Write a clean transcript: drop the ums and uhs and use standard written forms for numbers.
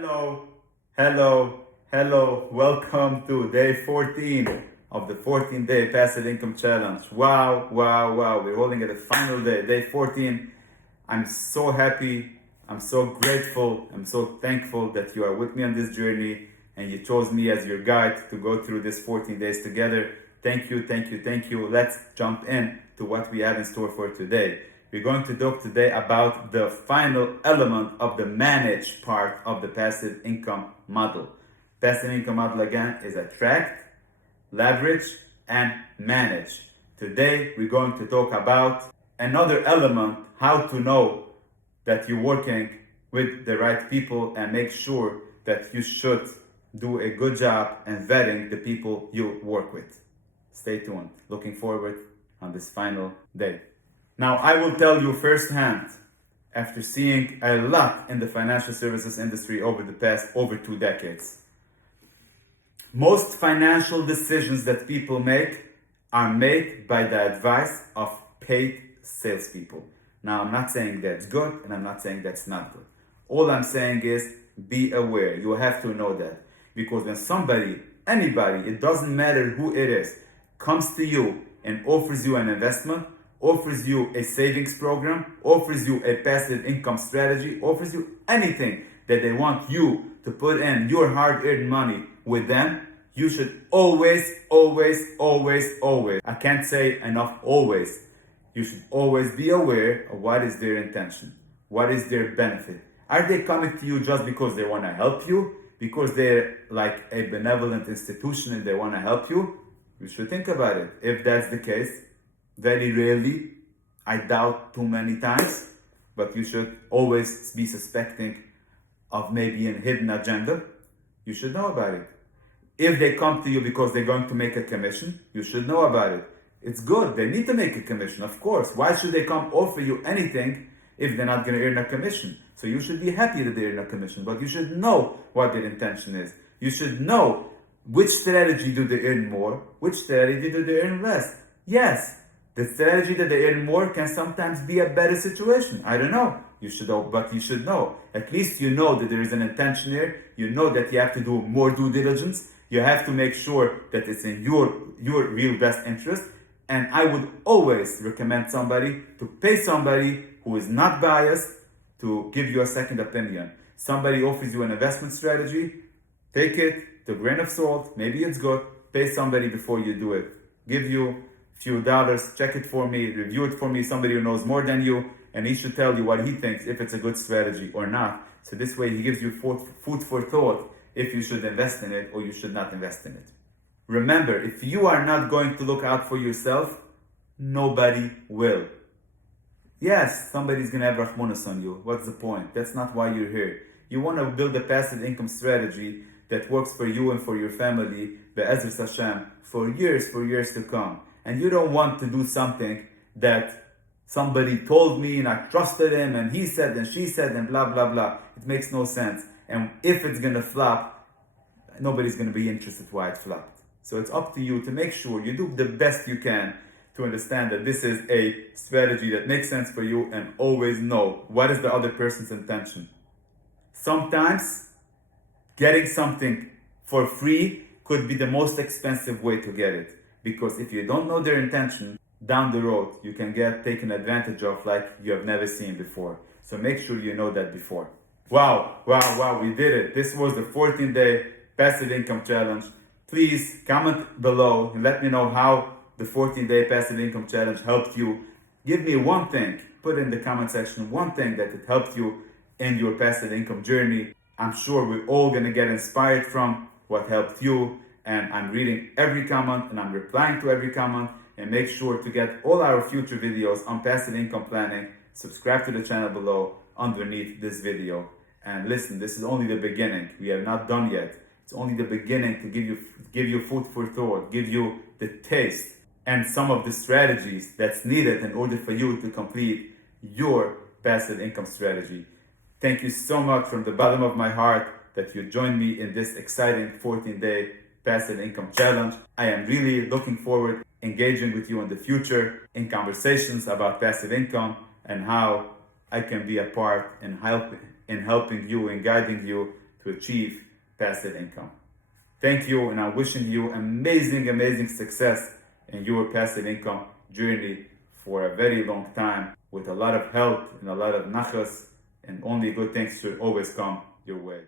Hello, hello. Welcome to day 14 of the 14-day Passive Income Challenge. Wow. We're holding it the final day 14. I'm so happy, I'm so grateful, I'm so thankful that you are with me on this journey and you chose me as your guide to go through this 14 days together. Thank you. Let's jump in to what we have in store for today. We're going to talk today about the final element of the manage part of the passive income model. Passive income model again is attract, leverage, and manage. Today we're going to talk about another element, how to know that you're working with the right people and make sure that you should do a good job in vetting the people you work with. Stay tuned. Looking forward on this final day. Now, I will tell you firsthand, after seeing a lot in the financial services industry over the past over 2 decades, most financial decisions that people make are made by the advice of paid salespeople. Now, I'm not saying that's good and I'm not saying that's not good. All I'm saying is be aware. You have to know that. Because when somebody, anybody, it doesn't matter who it is, comes to you and offers you an investment, offers you a savings program, offers you a passive income strategy, offers you anything that they want you to put in your hard-earned money with them, you should always, I can't say enough always, you should always be aware of what is their intention, what is their benefit. Are they coming to you just because they want to help you, because they're like a benevolent institution and they want to help you? You should think about it. If that's the case, very rarely, I doubt too many times, but you should always be suspecting of maybe a hidden agenda. You should know about it. If they come to you because they're going to make a commission, you should know about it. It's good. They need to make a commission, of course. Why should they come offer you anything if they're not going to earn a commission? So you should be happy that they earn a commission, but you should know what their intention is. You should know which strategy do they earn more, which strategy do they earn less. Yes, the strategy that they earn more can sometimes be a better situation. I don't know. You should know, but you should know. At least you know that there is an intention here. You know that you have to do more due diligence. You have to make sure that it's in your real best interest. And I would always recommend somebody to pay somebody who is not biased to give you a second opinion. Somebody offers you an investment strategy, take it to a grain of salt. Maybe it's good. Pay somebody before you do it. Give you few dollars, check it for me, review it for me, somebody who knows more than you, and he should tell you what he thinks, if it's a good strategy or not. So this way he gives you food for thought if you should invest in it or you should not invest in it. Remember, if you are not going to look out for yourself, nobody will. Yes, somebody's going to have rahmanas on you. What's the point? That's not why you're here. You want to build a passive income strategy that works for you and for your family, be'ezras Hashem, for years to come. And you don't want to do something that somebody told me and I trusted him and he said and she said and blah. It makes no sense. And if it's going to flop, nobody's going to be interested why it flopped. So it's up to you to make sure you do the best you can to understand that this is a strategy that makes sense for you, and always know what is the other person's intention. Sometimes getting something for free could be the most expensive way to get it. Because if you don't know their intention, down the road, you can get taken advantage of like you have never seen before. So make sure you know that before. Wow, we did it. This was the 14-day Passive Income Challenge. Please comment below and let me know how the 14-day Passive Income Challenge helped you. Give me one thing, put in the comment section, one thing that it helped you in your passive income journey. I'm sure we're all gonna get inspired from what helped you. And I'm reading every comment and I'm replying to every comment. And make sure to get all our future videos on passive income planning. Subscribe to the channel below underneath this video. And listen, this is only the beginning. We are not done yet. It's only the beginning to give you food for thought, give you the taste and some of the strategies that's needed in order for you to complete your passive income strategy. Thank you so much from the bottom of my heart that you joined me in this exciting 14-day Passive Income Challenge. I am really looking forward engaging with you in the future in conversations about passive income and how I can be a part in helping you and guiding you to achieve passive income. Thank you, and I'm wishing you amazing success in your passive income journey for a very long time with a lot of health and a lot of nachas, and only good things should always come your way.